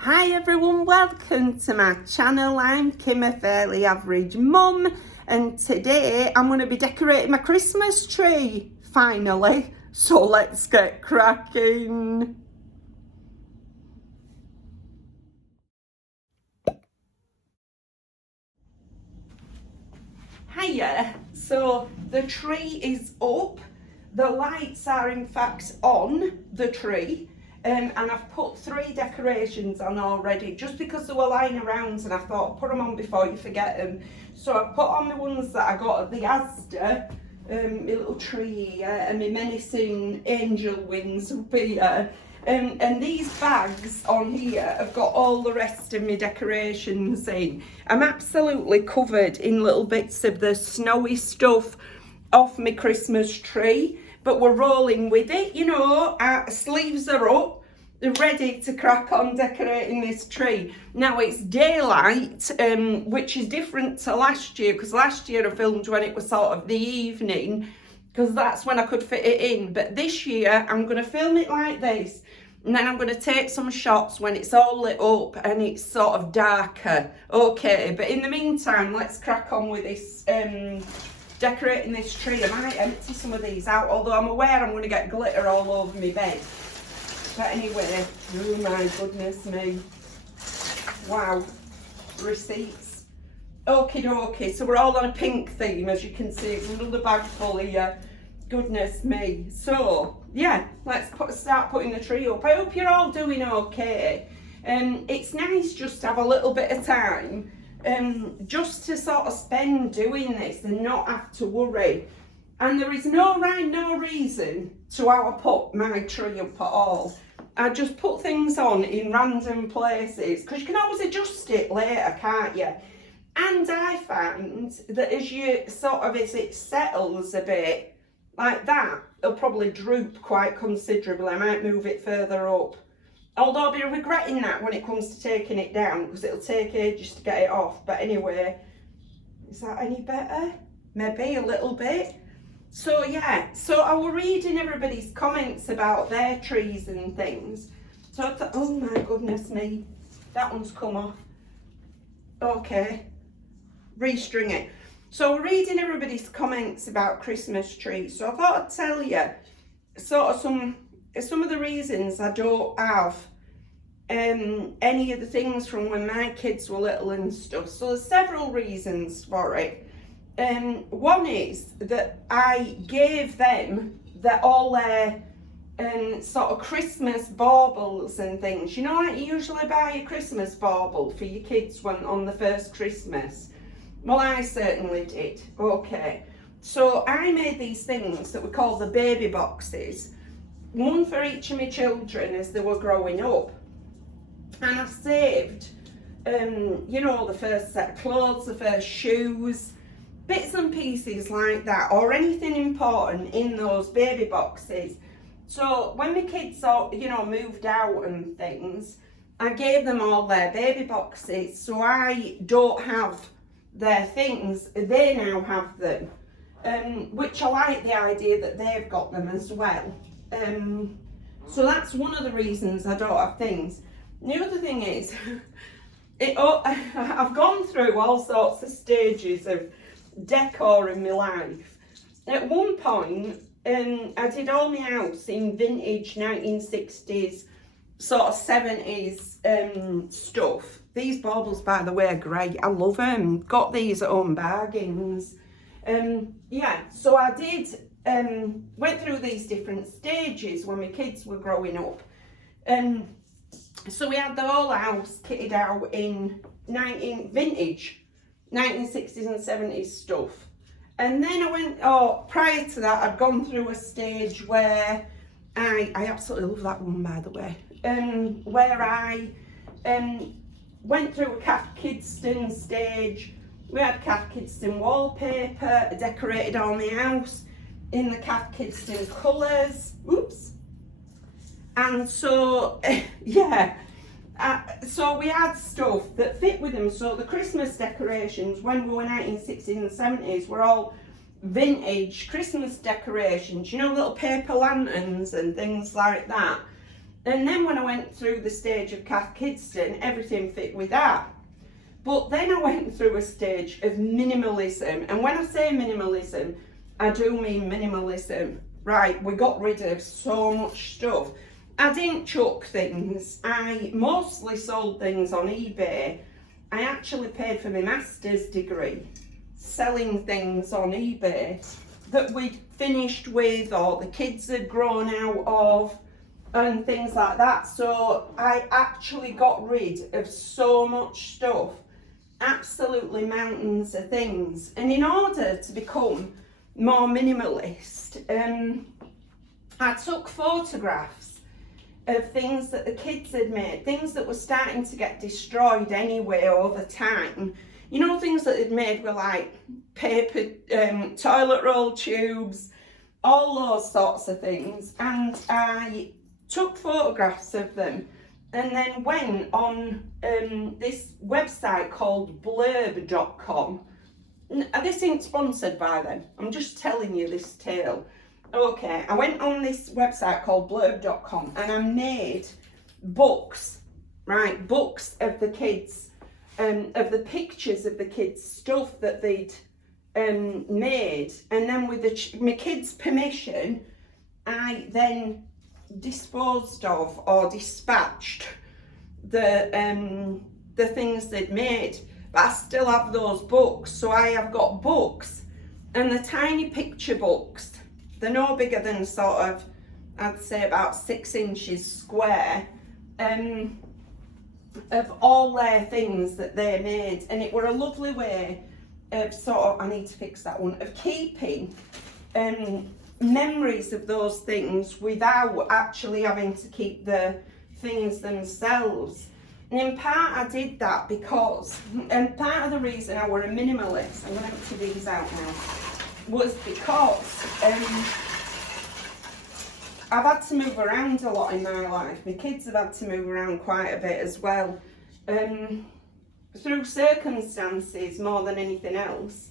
Hi everyone, welcome to my channel. I'm Kim, a fairly average mum, and today I'm going to be decorating my Christmas tree, finally. So let's get cracking. Hiya, so the tree is up, the lights are in fact on the tree. And I've put 3 decorations on already, just because they were lying around and I thought put them on before you forget them. So I've put on the ones that I got at the Asda, my little tree here, and my menacing angel wings up here. And these bags on here have got all the rest of my decorations in. I'm absolutely covered in little bits of the snowy stuff off my Christmas tree. But we're rolling with it, you know, our sleeves are up, they're ready to crack on decorating this tree. Now it's daylight, which is different to last year, because last year I filmed when it was sort of the evening, because that's when I could fit it in. But this year I'm going to film it like this, and then I'm going to take some shots when it's all lit up and it's sort of darker. Okay, but in the meantime, let's crack on with this decorating this tree. I might empty some of these out, although I'm aware I'm going to get glitter all over my bed. But anyway, oh my goodness me. Wow. Receipts. Okie dokie. So we're all on a pink theme, as you can see. It's another bag full here. Goodness me. So, yeah, let's start putting the tree up. I hope you're all doing okay. It's nice just to have a little bit of time just to sort of spend doing this and not have to worry. And there is no rhyme, no reason to how I put my tree up at all. I just put things on in random places, because you can always adjust it later, can't you? And I find that as it settles a bit like that, it'll probably droop quite considerably. I might move it further up. Although I'll be regretting that when it comes to taking it down, because it'll take ages to get it off. But anyway, is that any better? Maybe a little bit. So yeah, so I was reading everybody's comments about their trees and things. So I thought, oh my goodness me, that one's come off. Okay, restring it. So we're reading everybody's comments about Christmas trees. So I thought I'd tell you sort of some of the reasons I don't have any of the things from when my kids were little and stuff. So there's several reasons for it. One is that I gave them all their sort of Christmas baubles and things. You know, like you usually buy a Christmas bauble for your kids on the first Christmas. Well, I certainly did. Okay, so I made these things that we call the baby boxes, one for each of my children as they were growing up. And I saved, you know, the first set of clothes, the first shoes, bits and pieces like that, or anything important in those baby boxes. So when my kids all, you know, moved out and things, I gave them all their baby boxes, so I don't have their things, they now have them, which I like the idea that they've got them as well. So that's one of the reasons I don't have things. The other thing is, I've gone through all sorts of stages of decor in my life. At one point, I did all my house in vintage 1960s, sort of 70s stuff. These baubles, by the way, are great. I love them. Got these at home bargains. Yeah, so I did, went through these different stages when my kids were growing up. So we had the whole house kitted out in vintage 1960s and 70s stuff. And then I went, prior to that, I'd gone through a stage where I absolutely love that one, by the way, where I went through a Kath Kidston stage. We had Kath Kidston wallpaper. I decorated all my house in the Kath Kidston colours. Oops. And so, yeah, so we had stuff that fit with them. So the Christmas decorations, when we were 1960s and 70s, were all vintage Christmas decorations, you know, little paper lanterns and things like that. And then when I went through the stage of Cath Kidston, everything fit with that. But then I went through a stage of minimalism. And when I say minimalism, I do mean minimalism. Right, we got rid of so much stuff. I didn't chuck things. I mostly sold things on eBay. I actually paid for my master's degree selling things on eBay that we'd finished with or the kids had grown out of and things like that. So I actually got rid of so much stuff, absolutely mountains of things. And in order to become more minimalist, I took photographs of things that the kids had made, things that were starting to get destroyed anyway over time. You know, things that they'd made were like paper, toilet roll tubes, all those sorts of things. And I took photographs of them and then went on this website called blurb.com. This ain't sponsored by them. I'm just telling you this tale. Okay, I went on this website called blurb.com and I made books, right? Books of the kids, of the pictures of the kids' stuff that they'd made. And then with my kids' permission, I then disposed of or dispatched the things they'd made. But I still have those books. So I have got books and the tiny picture books. They're no bigger than sort of, I'd say about 6 inches square, of all their things that they made. And it were a lovely way of sort of, I need to fix that one, of keeping memories of those things without actually having to keep the things themselves. And in part I did that because, and part of the reason I were a minimalist, I'm going to empty these out now, was because I've had to move around a lot in my life. My kids have had to move around quite a bit as well, through circumstances more than anything else.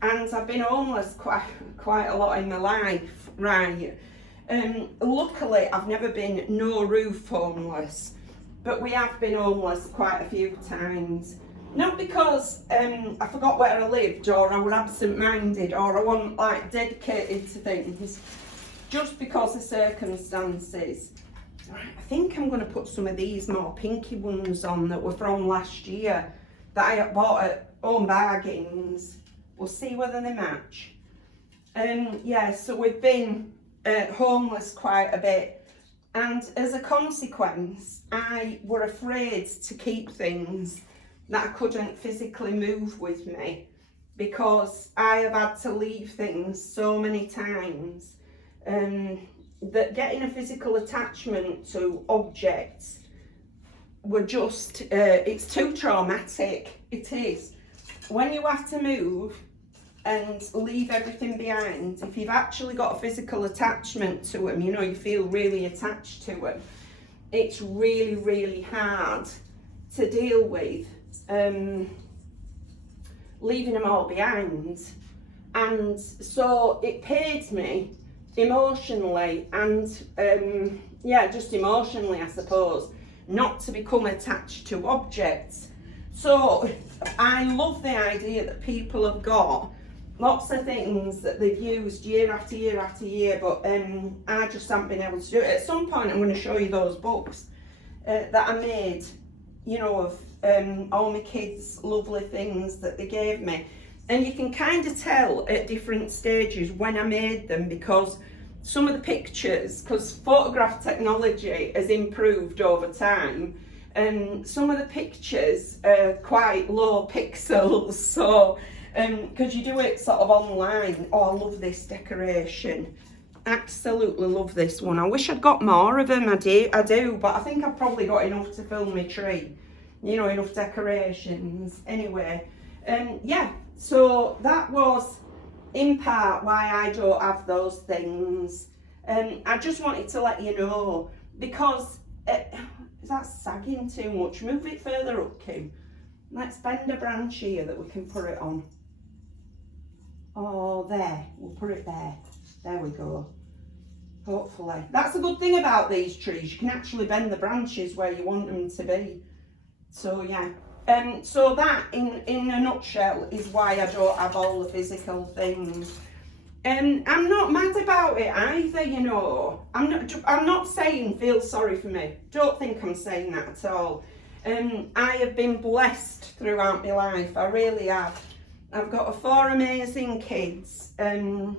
And I've been homeless quite a lot in my life, right? Luckily, I've never been no roof homeless, but we have been homeless quite a few times. Not because I forgot where I lived or I were absent-minded or I wasn't like dedicated to things, just because of circumstances. Right, I think I'm going to put some of these more pinky ones on that were from last year that I bought at Home Bargains. We'll see whether they match. Yeah, so we've been homeless quite a bit, and as a consequence I were afraid to keep things that I couldn't physically move with me, because I have had to leave things so many times that getting a physical attachment to objects were just, it's too traumatic. It is. When you have to move and leave everything behind, if you've actually got a physical attachment to them, you know, you feel really attached to them, it's really, really hard to deal with, leaving them all behind. And so it paid me emotionally and yeah, just emotionally I suppose, not to become attached to objects. So I love the idea that people have got lots of things that they've used year after year after year, but I just haven't been able to do it. At some point I'm going to show you those books that I made, you know, of all my kids' lovely things that they gave me. And you can kind of tell at different stages when I made them, because some of the pictures, because photograph technology has improved over time, and some of the pictures are quite low pixels, so because you do it sort of online. Oh, I love this decoration, absolutely love this one. I wish I'd got more of them. I do, but I think I've probably got enough to fill my tree, you know, enough decorations anyway. Yeah, so that was in part why I don't have those things. I just wanted to let you know, because that's sagging too much. Move it further up, Kim. Let's bend a branch here that we can put it on. Oh, there, we'll put it there. There we go. hopefully. That's a good thing about these trees. You can actually bend the branches where you want them to be. So yeah. So that, in a nutshell, is why I don't have all the physical things. I'm not mad about it either, you know. I'm not saying feel sorry for me. Don't think I'm saying that at all. I have been blessed throughout my life. I really have. I've got 4 amazing kids who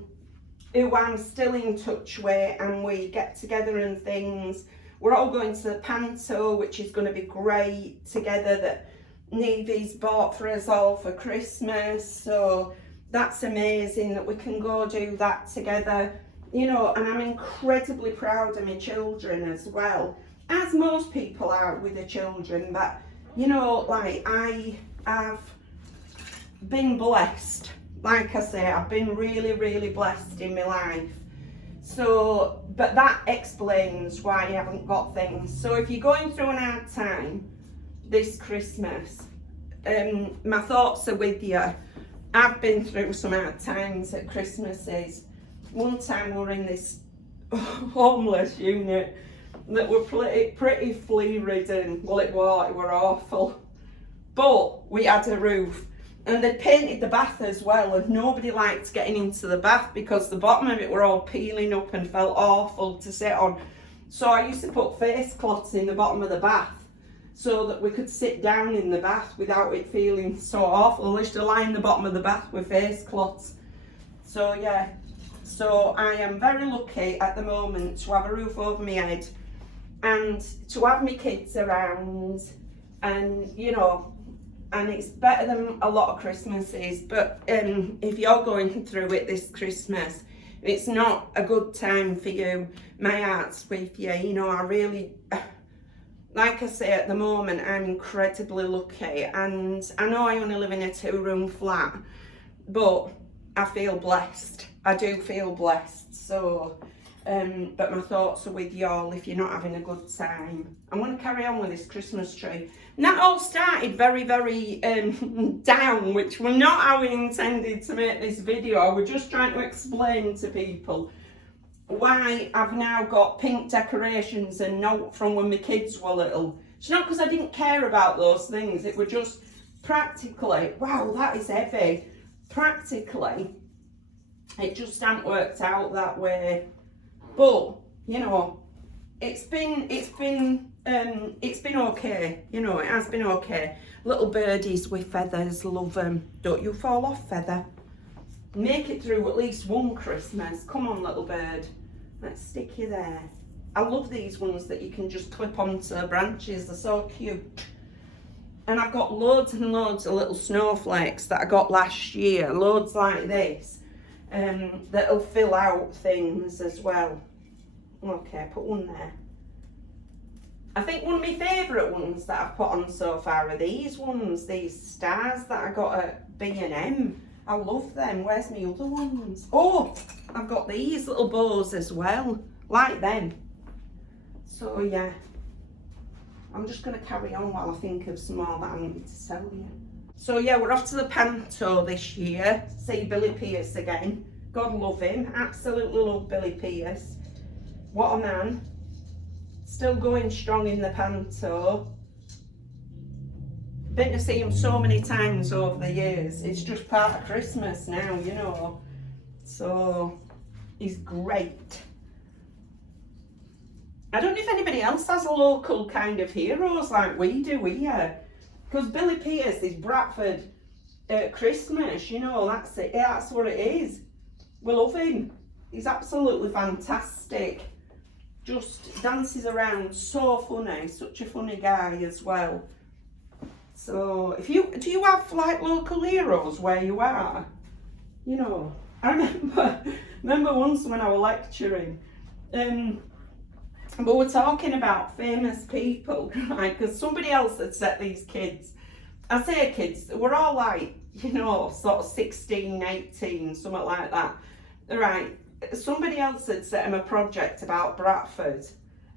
I'm still in touch with, and we get together and things. We're all going to the panto, which is going to be great together, that Nevy's bought for us all for Christmas. So that's amazing that we can go do that together, you know. And I'm incredibly proud of my children as well, as most people are with their children. But you know, like, I have been blessed. Like I say, I've been really, really blessed in my life. So, but that explains why I haven't got things. So if you're going through an hard time this Christmas, my thoughts are with you. I've been through some hard times at Christmases. One time we were in this homeless unit that were pretty flea ridden. Well, it were awful. But we had a roof. And they painted the bath as well, and nobody liked getting into the bath because the bottom of it were all peeling up and felt awful to sit on. So I used to put face cloths in the bottom of the bath so that we could sit down in the bath without it feeling so awful. I used to lie in the bottom of the bath with face cloths. So yeah, so I am very lucky at the moment to have a roof over my head and to have my kids around, and you know, and it's better than a lot of Christmases. But if you're going through it this Christmas, it's not a good time for you, my heart's with you. You know, I really, like I say, at the moment, I'm incredibly lucky. And I know I only live in a 2-room flat, but I feel blessed. I do feel blessed. So, but my thoughts are with y'all if you're not having a good time. I'm going to carry on with this Christmas tree. And that all started very, very down, which were not how we intended to make this video. We're just trying to explain to people why I've now got pink decorations and note from when my kids were little. It's not because I didn't care about those things. It were just practically, wow, that is heavy. Practically, it just hadn't worked out that way. But you know, it's been okay. You know, it has been okay. Little birdies with feathers, love them. Don't you fall off, feather. Make it through at least one Christmas. Come on, little bird. Let's stick you there. I love these ones that you can just clip onto the branches. They're so cute. And I've got loads and loads of little snowflakes that I got last year. Loads like this. That'll fill out things as well. Okay, put one there. I think one of my favourite ones that I've put on so far are these ones, these stars that I got at B&M. I love them. Where's my other ones? Oh, I've got these little bows as well, like them. So yeah, I'm just going to carry on while I think of some more that I need to tell you. So yeah, we're off to the panto this year. See Billy Pierce again. God love him. Absolutely love Billy Pierce. What a man. Still going strong in the panto. Been to see him so many times over the years. It's just part of Christmas now, you know. So he's great. I don't know if anybody else has a local kind of heroes like we do here. Because Billy Pierce is Bradford Christmas, you know, that's it. That's what it is. We love him. He's absolutely fantastic. Just dances around, so funny. Such a funny guy as well. So, do you have like local heroes where you are? You know, I remember once when I was lecturing, but we're talking about famous people, right? Because somebody else had set these kids. I say kids, we're all like, you know, sort of 16, 18, something like that. Right, somebody else had set him a project about Bradford.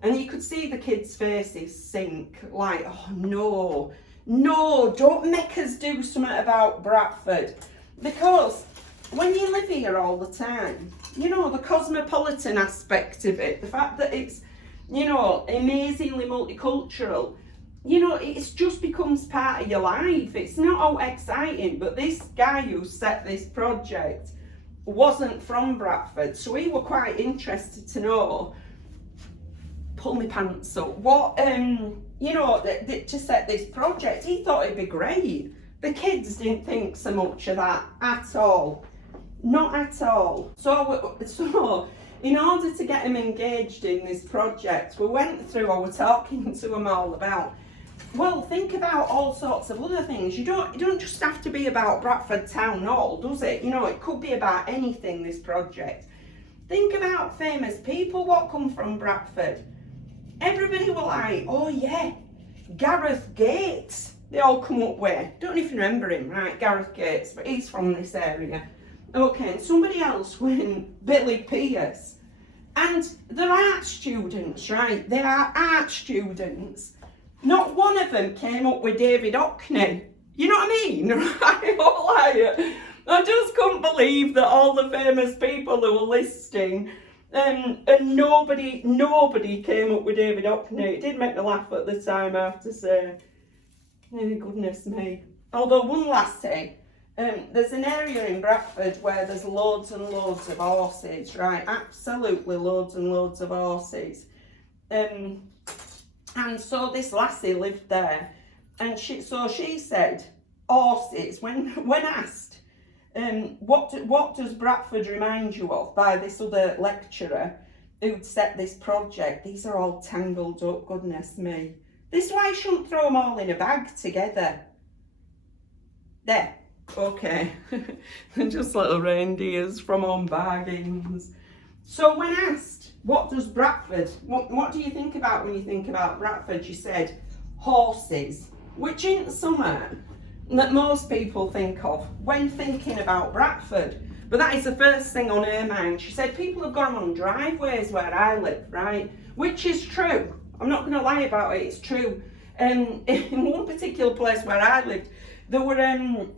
And you could see the kids' faces sink, like, oh no, don't make us do something about Bradford. Because when you live here all the time, you know, the cosmopolitan aspect of it, the fact that it's, you know, amazingly multicultural, you know, it just becomes part of your life. It's not all exciting, but this guy who set this project wasn't from Bradford, so we were quite interested to know, pull my pants up, what, you know, to set this project. He thought it'd be great. The kids didn't think so much of that at all. Not at all. So in order to get them engaged in this project, we went through, I was talking to them all about, well, think about all sorts of other things. You don't just have to be about Bradford Town Hall, does it? You know, it could be about anything, this project. Think about famous people what come from Bradford. Everybody were like, oh yeah, Gareth Gates. They all come up with. Don't even remember him, right? Gareth Gates, but he's from this area. Okay, and somebody else went Billy Pierce. And they're art students, right? They are art students. Not one of them came up with David Hockney. You know what I mean? Right? I just couldn't believe that all the famous people who were listing, and nobody came up with David Hockney. It did make me laugh at the time, I have to say. Oh, goodness me. Although one lassie, there's an area in Bradford where there's loads and loads of horses, right? Absolutely loads and loads of horses. And so this lassie lived there, and she said, horses, when asked, what does Bradford remind you of, by this other lecturer who'd set this project? These are all tangled up, goodness me. This is why I shouldn't throw them all in a bag together. There, okay. They're just little reindeers from home bargains. So when asked, what does Bradford, what do you think about when you think about Bradford? She said, horses, which isn't something that most people think of when thinking about Bradford. But that is the first thing on her mind. She said, people have got them on driveways where I live, right? Which is true. I'm not going to lie about it, it's true. In one particular place where I lived, there were an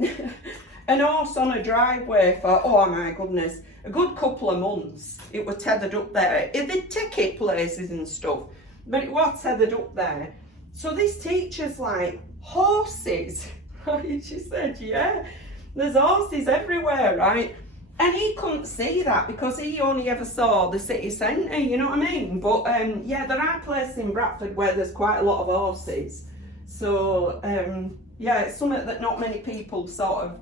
horse on a driveway for, oh my goodness, a good couple of months. It was tethered up there. They'd take it places and stuff, but it was tethered up there. So this teacher's like, horses? She said, yeah, there's horses everywhere, right? And he couldn't see that because he only ever saw the city centre, you know what I mean? But yeah, there are places in Bradford where there's quite a lot of horses. So yeah, it's something that not many people sort of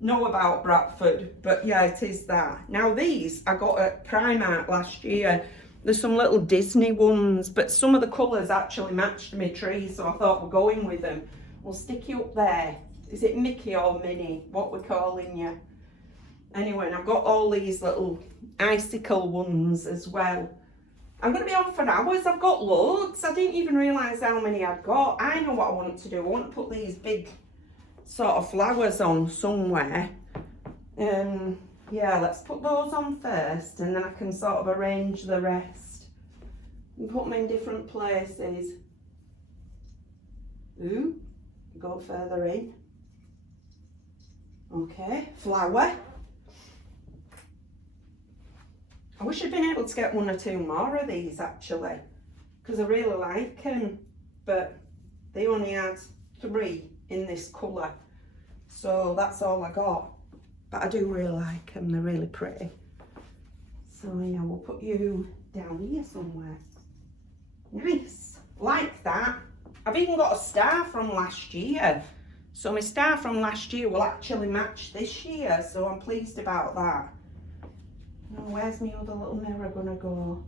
know about Bradford, but yeah, it is that. Now these I got at Primark last year. There's some little Disney ones, but some of the colours actually matched my tree, so I thought we're going with them. We'll stick you up there. Is it Mickey or Minnie? What we're calling you? Anyway, and I've got all these little icicle ones as well. I'm going to be on for hours. I've got loads. I didn't even realise how many I'd got. I know what I want to do. I want to put these big sort of flowers on somewhere. Yeah, let's put those on first, and then I can sort of arrange the rest and put them in different places. Ooh, go further in. Okay, flower. I wish I'd been able to get one or two more of these actually, because I really like them, but they only had 3 in this colour, so that's all I got. But I do really like them, they're really pretty. So yeah, we'll put you down here somewhere. Nice, like that. I've even got a star from last year. So my star from last year will actually match this year, so I'm pleased about that. Now, where's my other little mirror gonna go?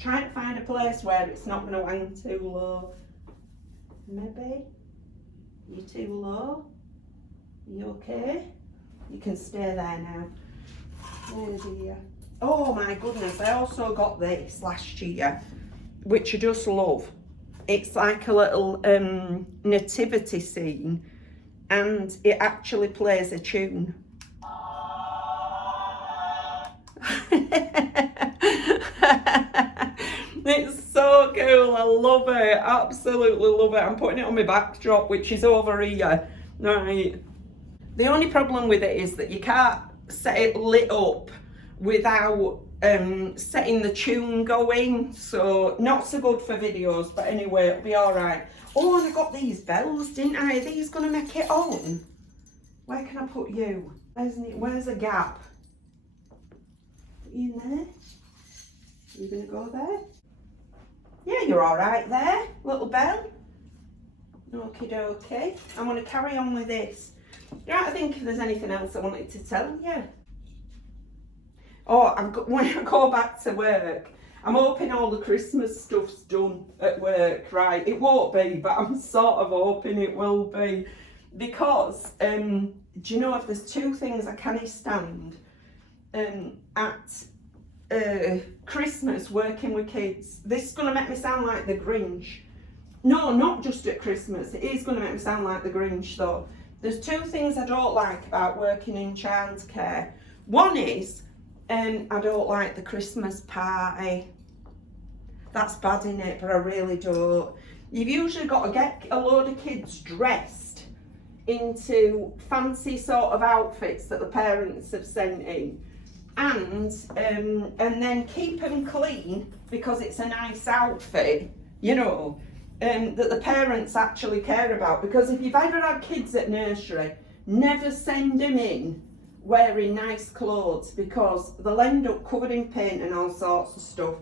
Trying to find a place where it's not gonna hang too low. Maybe? You too low? You okay? You can stay there now. Oh dear. Oh my goodness, I also got this last year, which I just love. It's like a little nativity scene, and it actually plays a tune. It's so cool, I love it, absolutely love it. I'm putting it on my backdrop, which is over here. Right. The only problem with it is that you can't set it lit up without setting the tune going, so not so good for videos, but anyway, it'll be all right. Oh, and I got these bells, didn't I? Are these gonna make it on? Where can I put you? Where's a gap? Put you in there? You gonna go there? Yeah, you're all right there, little bell. Okie dokie. I'm gonna carry on with this. Right, I think if there's anything else I wanted to tell you. Oh, when I go back to work, I'm hoping all the Christmas stuff's done at work, right? It won't be, but I'm sort of hoping it will be. Because, do you know, if there's two things I can't stand at Christmas working with kids, this is going to make me sound like the Grinch. No, not just at Christmas. It is going to make me sound like the Grinch, though. There's two things I don't like about working in childcare. One is, I don't like the Christmas party. That's bad, innit? But I really don't. You've usually got to get a load of kids dressed into fancy sort of outfits that the parents have sent in, and then keep them clean because it's a nice outfit, you know, that the parents actually care about. Because if you've ever had kids at nursery, never send them in wearing nice clothes, because they'll end up covered in paint and all sorts of stuff.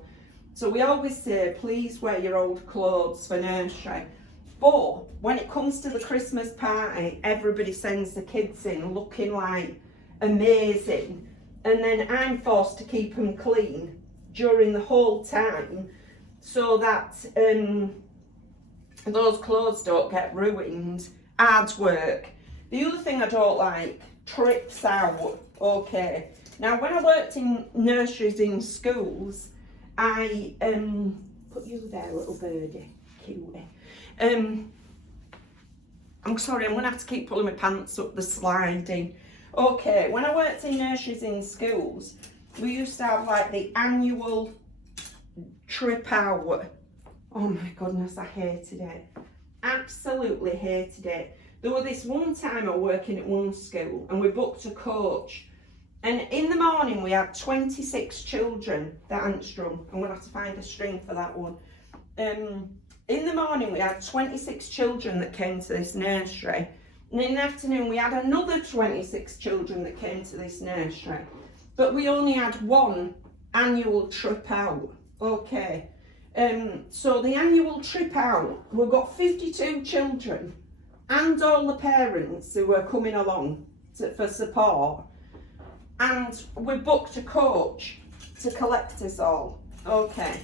So we always say, please wear your old clothes for nursery. But when it comes to the Christmas party, everybody sends the kids in looking like amazing, and then I'm forced to keep them clean during the whole time so that those clothes don't get ruined. Hard work. The other thing I don't like, trips out. Okay, now when I worked in nurseries in schools, I put you there, little birdie, cutie. I'm sorry, I'm gonna have to keep pulling my pants up the sliding. Okay, when I worked in nurseries in schools, we used to have like the annual trip out. Oh my goodness, I hated it. Absolutely hated it. There was this one time I was working at one school and we booked a coach, and in the morning we had 26 children that hadn't strung. I'm gonna have to find a string for that one. In the morning we had 26 children that came to this nursery, and in the afternoon we had another 26 children that came to this nursery, but we only had one annual trip out. Okay, so the annual trip out, we've got 52 children and all the parents who were coming along for support, and we booked a coach to collect us all. Okay,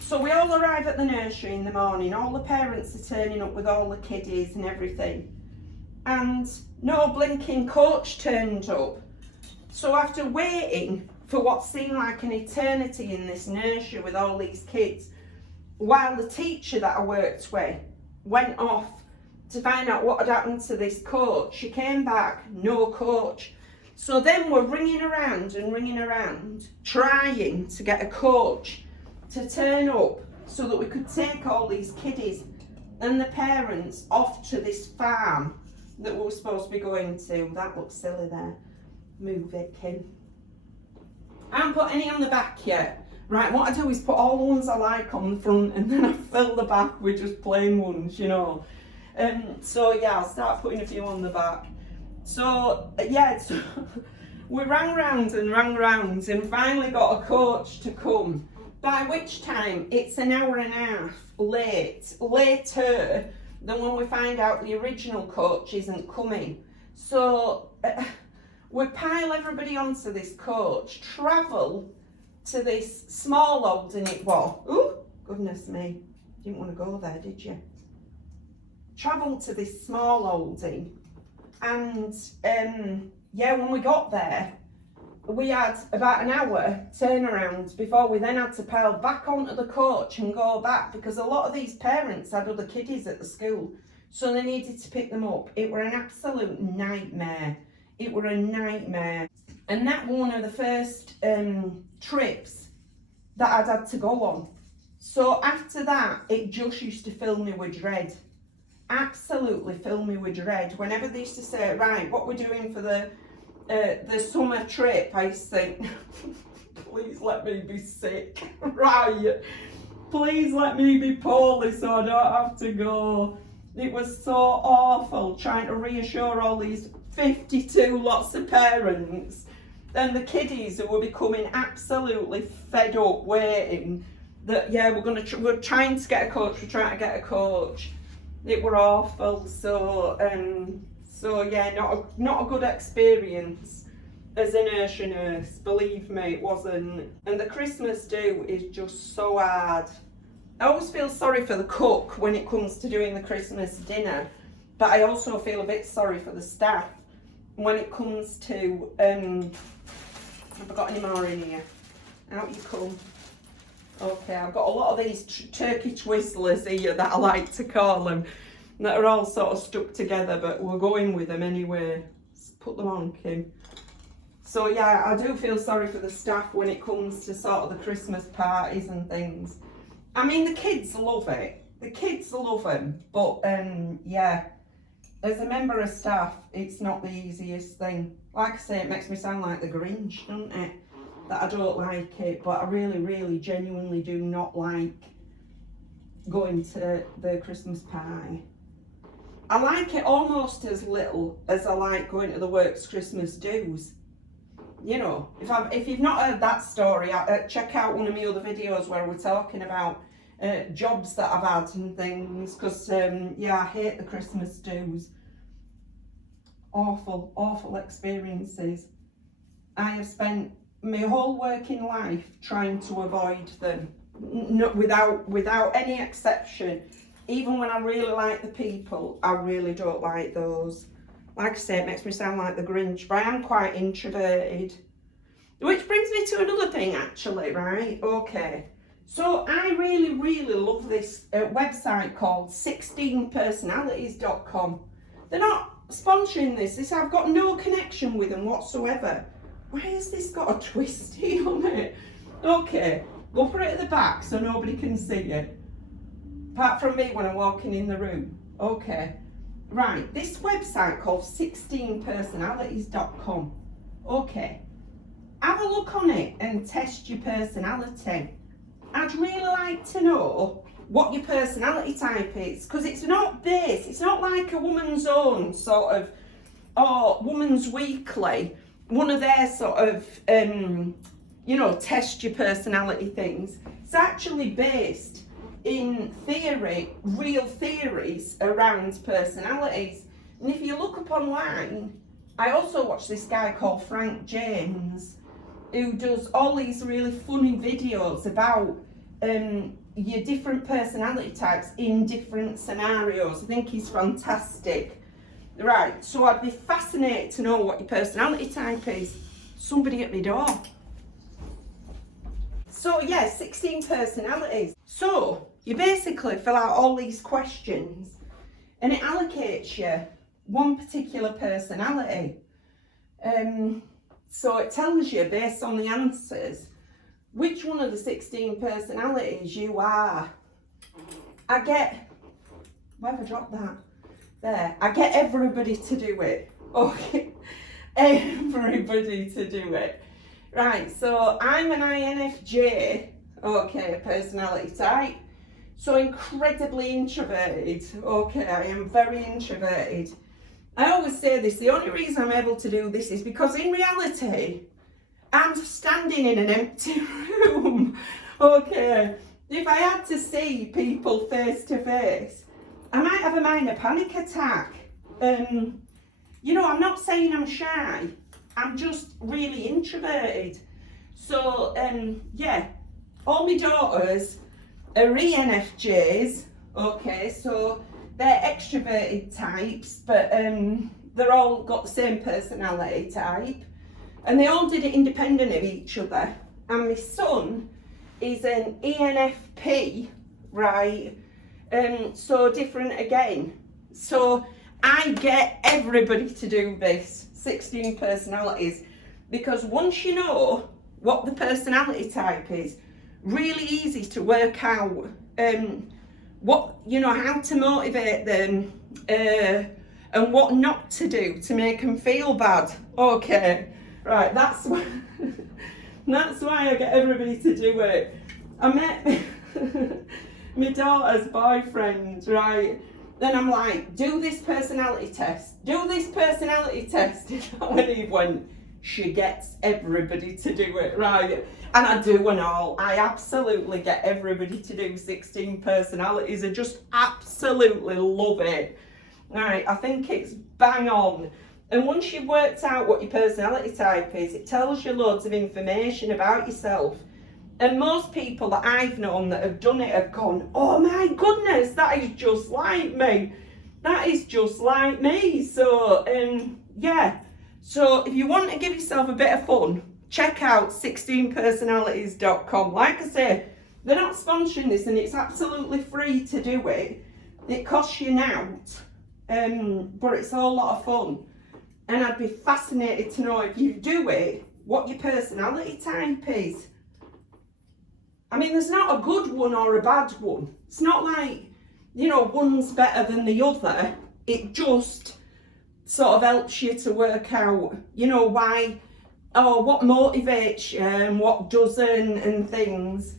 so we all arrive at the nursery in the morning, all the parents are turning up with all the kiddies and everything, and no blinking coach turned up. So after waiting for what seemed like an eternity in this nursery with all these kids, while the teacher that I worked with went off to find out what had happened to this coach, she came back, no coach. So then we're ringing around and ringing around, trying to get a coach to turn up so that we could take all these kiddies and the parents off to this farm that we were supposed to be going to. That looks silly there. Move it, Kim. I haven't put any on the back yet. Right, what I do is put all the ones I like on the front, and then I fill the back with just plain ones, you know. So yeah, I'll start putting a few on the back. So yeah, we rang round and finally got a coach to come, by which time it's an hour and a half later than when we find out the original coach isn't coming. So we pile everybody onto this coach, travel to this small holding it was. Oh, goodness me. Didn't want to go there, did you? Travel to this small holding, and yeah, when we got there, we had about an hour turnaround before we then had to pile back onto the coach and go back, because a lot of these parents had other kiddies at the school, so they needed to pick them up. It were an absolute nightmare. It were a nightmare. And that was one of the first trips that I'd had to go on. So after that, it just used to fill me with dread. Absolutely fill me with dread. Whenever they used to say, right, what we're doing for the the summer trip, I used to think, please let me be sick, right? Please let me be poorly so I don't have to go. It was so awful trying to reassure all these 52 lots of parents and the kiddies who were becoming absolutely fed up waiting that, yeah, we're trying to get a coach, we're trying to get a coach. It were awful. So yeah, not a good experience as a nursery nurse, believe me, it wasn't. And the Christmas do is just so hard. I always feel sorry for the cook when it comes to doing the Christmas dinner, but I also feel a bit sorry for the staff when it comes to, have I got any more in here? Out you come. Okay, I've got a lot of these turkey twizzlers here that I like to call them, that are all sort of stuck together, but we're going with them anyway. Let's put them on, Kim. So yeah, I do feel sorry for the staff when it comes to sort of the Christmas parties and things. I mean, the kids love it. The kids love them, but yeah, as a member of staff, it's not the easiest thing. Like I say, it makes me sound like the Grinch, doesn't it? That I don't like it, but I really, really, genuinely do not like going to the Christmas pie. I like it almost as little as I like going to the works Christmas do's. You know, if you've not heard that story, check out one of my other videos where we're talking about jobs that I've had and things, because yeah, I hate the Christmas do's. Awful, awful experiences. I have spent my whole working life trying to avoid them, without any exception. Even when I really like the people, I really don't like those. Like I say, it makes me sound like the Grinch, but I am quite introverted. Which brings me to another thing, actually, right? Okay. So I really, really love this website called 16personalities.com. They're not sponsoring this. I've got no connection with them whatsoever. Why has this got a twisty on it? Okay, go put it at the back so nobody can see it. Apart from me when I'm walking in the room. Okay. Right, this website called 16personalities.com. Okay, have a look on it and test your personality. I'd really like to know what your personality type is, because it's not this, it's not like a Woman's Own sort of, or Woman's Weekly, one of their sort of, you know, test your personality things. It's actually based in theory, real theories around personalities. And if you look up online, I also watch this guy called Frank James, who does all these really funny videos about your different personality types in different scenarios. I think he's fantastic. Right, so I'd be fascinated to know what your personality type is. Somebody at my door. So yeah, 16 personalities. So you basically fill out all these questions and it allocates you one particular personality. So it tells you based on the answers which one of the 16 personalities you are. I get, where have I dropped that? There, I get everybody to do it. Okay, everybody to do it. Right, so I'm an INFJ, okay, personality type. So incredibly introverted. Okay, I am very introverted. I always say this, the only reason I'm able to do this is because in reality, I'm standing in an empty room. Okay, if I had to see people face to face, I might have a minor panic attack. You know, I'm not saying I'm shy, I'm just really introverted. So, yeah, all my daughters are ENFJs, okay, so they're extroverted types, but they're all got the same personality type, and they all did it independent of each other. And my son is an ENFP, right, so different again. So I get everybody to do this, 16 personalities, because once you know what the personality type is, really easy to work out what, you know, how to motivate them, and what not to do to make them feel bad. Okay, right, that's why, that's why I get everybody to do it. I met my daughter's boyfriend, right? Then I'm like, do this personality test. Do this personality test. When he went, she gets everybody to do it, right? And I do and all. I absolutely get everybody to do 16 personalities. I just absolutely love it. Right, I think it's bang on. And once you've worked out what your personality type is, it tells you loads of information about yourself. And most people that I've known that have done it have gone, oh my goodness, that is just like me. That is just like me. So, yeah. So if you want to give yourself a bit of fun, check out 16personalities.com. Like I say, they're not sponsoring this and it's absolutely free to do it. It costs you nought, but it's all a lot of fun. And I'd be fascinated to know if you do it, what your personality type is. I mean, there's not a good one or a bad one. It's not like, you know, one's better than the other. It just sort of helps you to work out, you know, why, or what motivates you and what doesn't and things.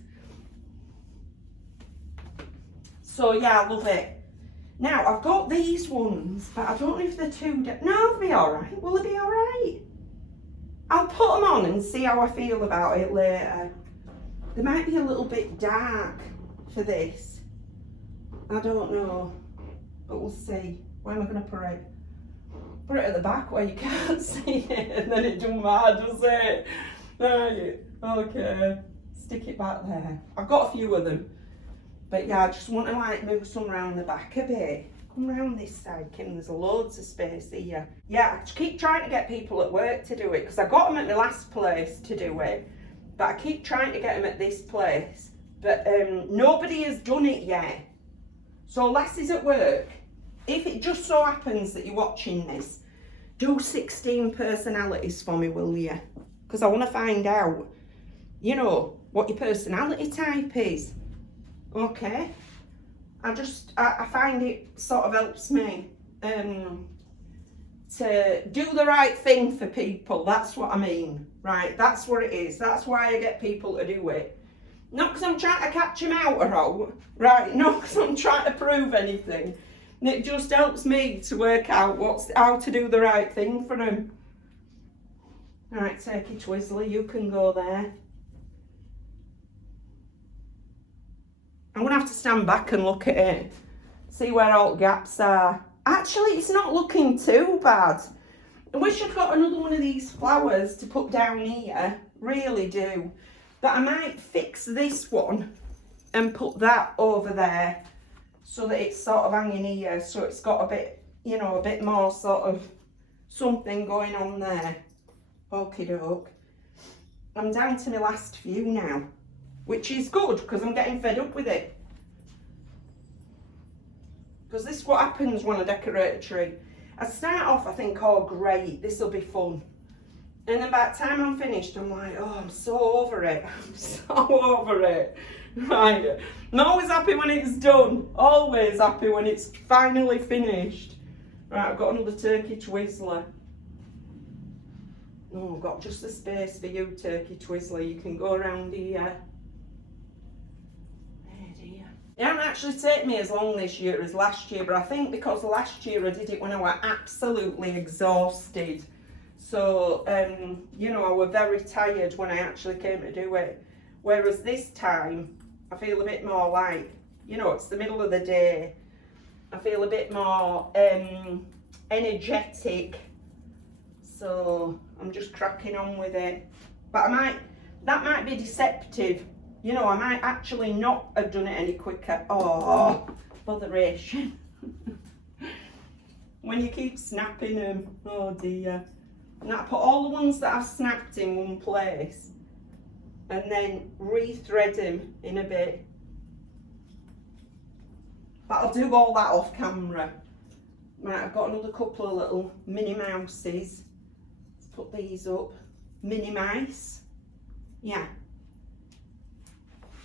So yeah, I love it. Now, I've got these ones, but I don't know if they're too, no, they'll be alright. Will they be alright? I'll put them on and see how I feel about it later. They might be a little bit dark for this. I don't know, but we'll see. Where am I going to put it? Put it at the back where you can't see it, and then it doesn't matter, does it? Okay, stick it back there. I've got a few of them, but yeah, I just want to like move some around the back a bit. Come round this side, Kim, there's loads of space here. Yeah, I keep trying to get people at work to do it, because I got them at the last place to do it. But I keep trying to get them at this place, but nobody has done it yet. So lasses at work, if it just so happens that you're watching this, do 16 personalities for me, will you? Because I want to find out, you know, what your personality type is. Okay? I find it sort of helps me to do the right thing for people. That's what I mean, right? That's what it is. That's why I get people to do it. Not because I'm trying to catch them out or out, right? Not because I'm trying to prove anything. It just helps me to work out how to do the right thing for them. All right, Turkey Twizzler, you can go there. I'm going to have to stand back and look at it, see where all the gaps are. Actually, it's not looking too bad. I wish I'd got another one of these flowers to put down here, really do. But I might fix this one and put that over there so that it's sort of hanging here, so it's got a bit, you know, a bit more sort of something going on there. Okie doke. I'm down to my last few now, which is good because I'm getting fed up with it. Because this is what happens when I decorate a tree. I start off, I think, oh great, this will be fun. And then by the time I'm finished, I'm like, oh, I'm so over it. I'm so over it. Right. I'm always happy when it's done. Always happy when it's finally finished. Right, I've got another Turkey Twizzler. Oh, I've got just the space for you, Turkey Twizzler. You can go around here. It hasn't actually taken me as long this year as last year, but I think because last year I did it when I was absolutely exhausted. So, you know, I was very tired when I actually came to do it. Whereas this time, I feel a bit more like, you know, it's the middle of the day. I feel a bit more energetic. So, I'm just cracking on with it. But that might be deceptive. You know, I might actually not have done it any quicker. Oh, botheration. When you keep snapping them, oh dear. And I put all the ones that I've snapped in one place and then re-thread them in a bit. But I'll do all that off camera. Right, I've got another couple of little Minnie Mouses. Let's put these up. Minnie Mice. Yeah.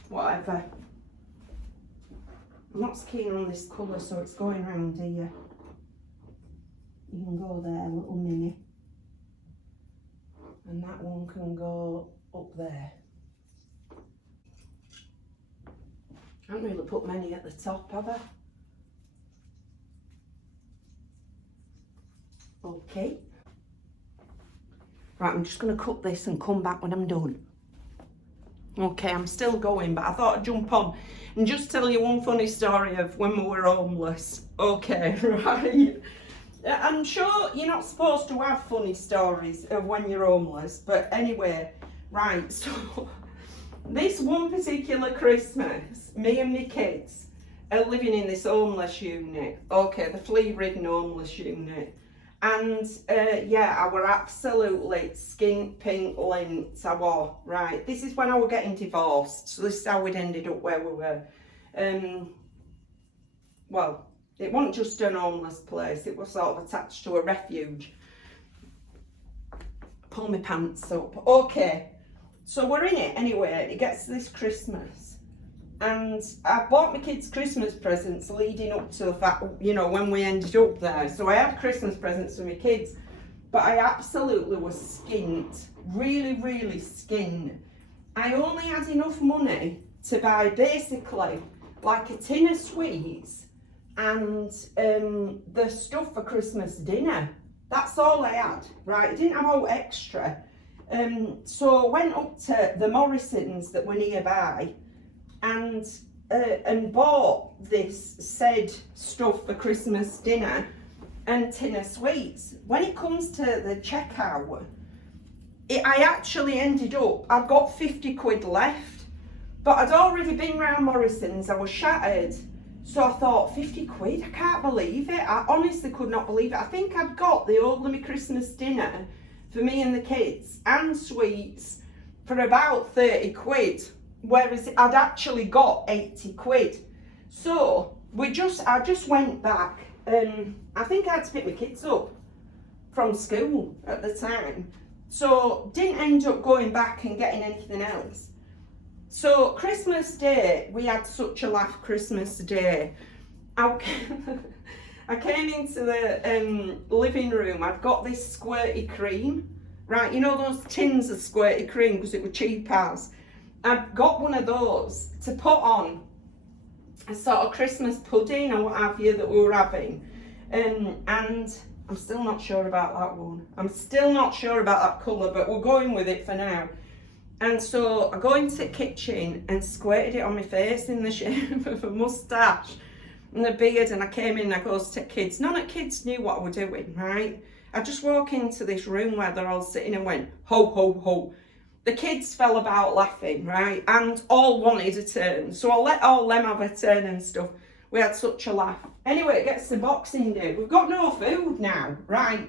Whatever. I'm not so keen on this colour, so it's going around here. You can go there, little mini. And that one can go up there. I haven't really put many at the top, have I? Okay. Right, I'm just going to cut this and come back when I'm done. Okay, I'm still going, but I thought I'd jump on and just tell you one funny story of when we were homeless. Okay, right. I'm sure you're not supposed to have funny stories of when you're homeless, but anyway, right, so this one particular Christmas, me and my kids are living in this homeless unit. Okay, the flea-ridden homeless unit. And yeah, I were absolutely skint pink lint, I was, right. This is when I were getting divorced, so this is how we'd ended up where we were. Well, it wasn't just an homeless place, it was sort of attached to a refuge. Pull my pants up. Okay, so we're in it anyway, it gets to this Christmas. And I bought my kids Christmas presents leading up to the fact, you know, when we ended up there. So I had Christmas presents for my kids, but I absolutely was skint, really, really skint. I only had enough money to buy basically like a tin of sweets and the stuff for Christmas dinner. That's all I had, right? I didn't have all extra. So I went up to the Morrisons that were nearby and bought this said stuff for Christmas dinner and tin of sweets. When it comes to the checkout, I actually ended up, I've got 50 quid left, but I'd already been round Morrison's, I was shattered. So I thought, 50 quid, I can't believe it. I honestly could not believe it. I think I'd got the old Limmy Christmas dinner for me and the kids and sweets for about 30 quid, whereas I'd actually got 80 quid. So I just went back. I think I had to pick my kids up from school at the time. So didn't end up going back and getting anything else. So Christmas Day, we had such a laugh Christmas Day. I came into the living room, I'd got this squirty cream, right, you know those tins of squirty cream because it was cheap as. I'd got one of those to put on a sort of Christmas pudding or what have you that we were having. And I'm still not sure about that one. I'm still not sure about that colour, but we're going with it for now. And so I go into the kitchen and squirted it on my face in the shape of a moustache and a beard, and I came in and I goes to kids. None of the kids knew what I was doing, right? I just walk into this room where they're all sitting and went, ho, ho, ho. The kids fell about laughing, right? And all wanted a turn. So I let all them have a turn and stuff. We had such a laugh. Anyway, it gets to Boxing Day. We've got no food now, right?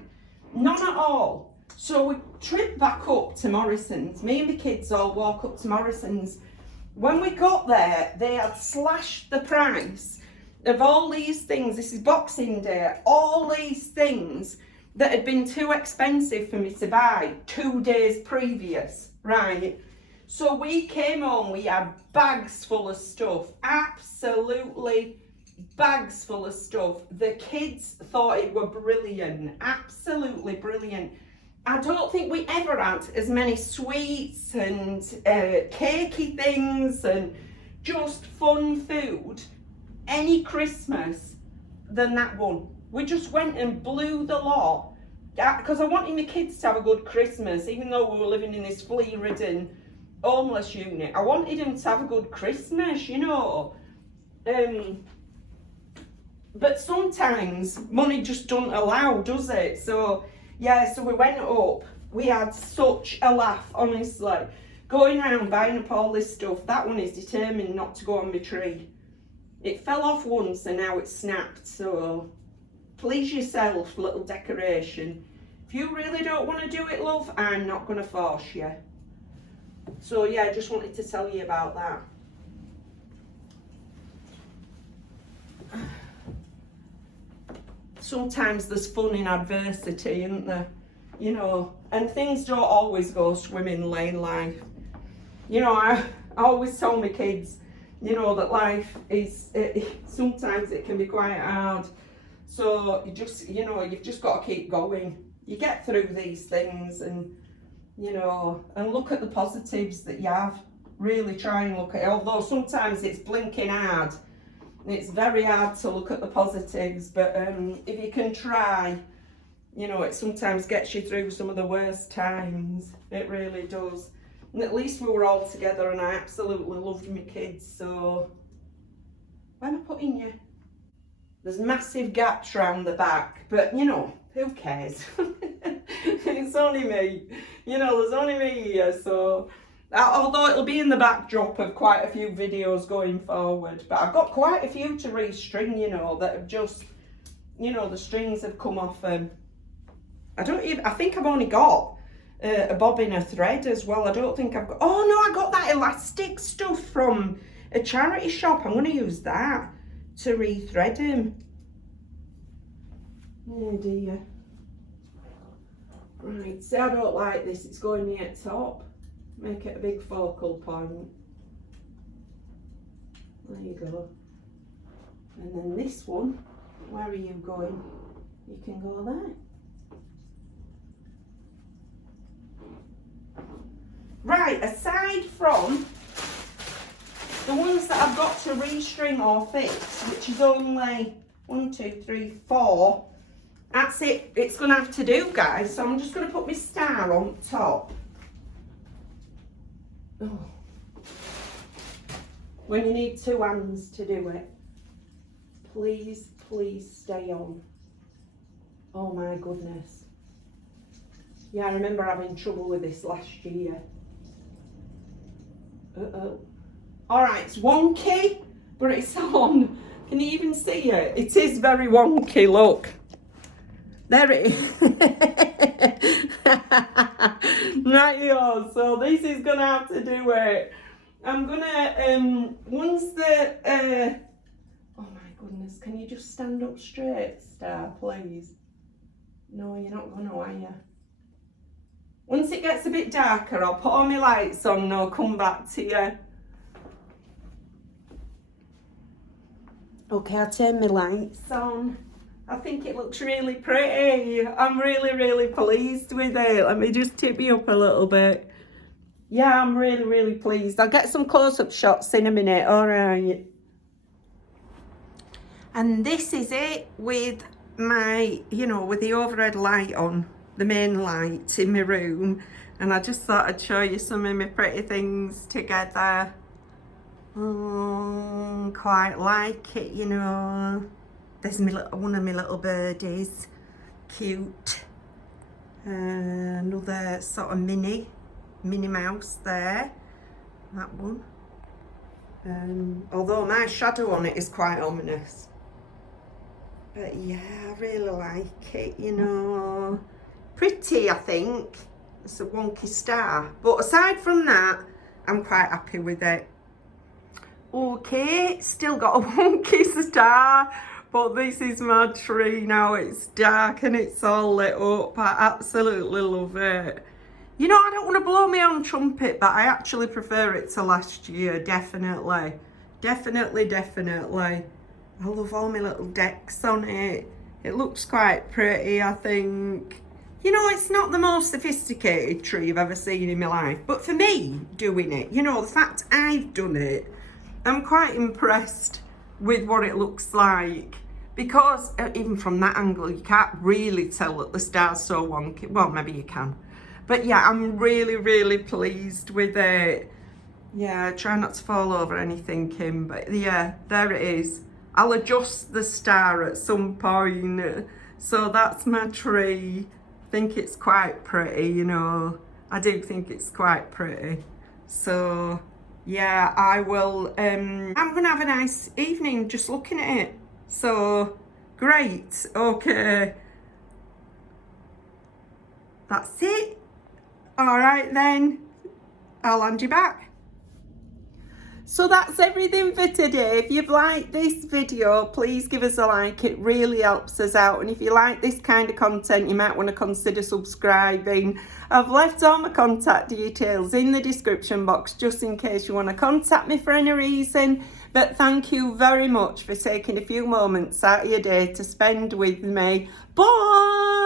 None at all. So we trip back up to Morrison's. Me and the kids all walk up to Morrison's. When we got there, they had slashed the price of all these things. This is Boxing Day. All these things that had been too expensive for me to buy 2 days previous, right? So we came home, we had bags full of stuff, absolutely bags full of stuff. The kids thought it were brilliant, absolutely brilliant. I don't think we ever had as many sweets and cakey things and just fun food any Christmas than that one. We just went and blew the lot because I wanted my kids to have a good Christmas, even though we were living in this flea-ridden homeless unit. I wanted them to have a good Christmas, you know. But sometimes money just doesn't allow, does it? So yeah, so we went up. We had such a laugh, honestly. Going around buying up all this stuff. That one is determined not to go on my tree. It fell off once and now it's snapped, so please yourself, little decoration. If you really don't want to do it, love, I'm not going to force you. So yeah, I just wanted to tell you about that. Sometimes there's fun in adversity, isn't there? You know, and things don't always go swimmingly in life. You know, I always tell my kids, you know, that life is, sometimes it can be quite hard. So you just, you know, you've just got to keep going. You get through these things, and, you know, and look at the positives that you have. Really try and look at it, although sometimes it's blinking hard. It's very hard to look at the positives, but if you can try, you know, it sometimes gets you through some of the worst times. It really does. And at least we were all together, and I absolutely loved my kids. So, where am I putting you? There's massive gaps round the back, but you know, who cares? It's only me. You know, there's only me here, so... Although it'll be in the backdrop of quite a few videos going forward, but I've got quite a few to restring, you know, that have just, you know, the strings have come off. I think I've only got a bobbin, a thread as well. I don't think I've got, oh no, I got that elastic stuff from a charity shop. I'm going to use that to rethread him. Oh dear. Right, see, I don't like this, it's going near top. Make it a big focal point. There you go. And then this one, where are you going? You can go there. Right, aside from the ones that I've got to restring or fix, which is only 1, 2, 3, 4, that's it. It's going to have to do, guys. So I'm just going to put my star on top. Oh. When you need 2 hands to do it, please, please stay on. Oh my goodness. Yeah, I remember having trouble with this last year. Uh-oh. Alright, it's wonky, but it's on. Can you even see it? It is very wonky, look. There it is. Right here, so this is gonna have to do it. I'm gonna once the oh my goodness, can you just stand up straight, Star, please? No, you're not gonna, are you? Once it gets a bit darker, I'll put all my lights on and I'll come back to you. Okay, I'll turn my lights on. I think it looks really pretty. I'm really, really pleased with it. Let me just tip you up a little bit. Yeah, I'm really, really pleased. I'll get some close-up shots in a minute, all right. And this is it with my, you know, with the overhead light on, the main light in my room. And I just thought I'd show you some of my pretty things together. Quite like it, you know. There's one of my little birdies, cute. Another sort of Minnie Mouse there, that one. Although my shadow on it is quite ominous. But yeah, I really like it, you know. Pretty, I think. It's a wonky star. But aside from that, I'm quite happy with it. Okay, still got a wonky star. But this is my tree now. It's dark and it's all lit up. I absolutely love it. You know, I don't want to blow my own trumpet, but I actually prefer it to last year, definitely. Definitely. I love all my little decks on it. It looks quite pretty, I think. You know, it's not the most sophisticated tree I've ever seen in my life, but for me, doing it, you know, the fact I've done it, I'm quite impressed with what it looks like, because even from that angle you can't really tell that the star's so wonky. Well, maybe you can, but yeah, I'm really pleased with it. Yeah, try not to fall over anything, Kim, but yeah, there it is. I'll adjust the star at some point. So that's my tree. I think it's quite pretty, you know. I do think it's quite pretty. So yeah, I will, I'm gonna have a nice evening just looking at it. So, great, okay. That's it. All right then, I'll hand you back. So that's everything for today. If you've liked this video, please give us a like. It really helps us out. And if you like this kind of content, you might want to consider subscribing. I've left all my contact details in the description box just in case you want to contact me for any reason. But thank you very much for taking a few moments out of your day to spend with me. Bye!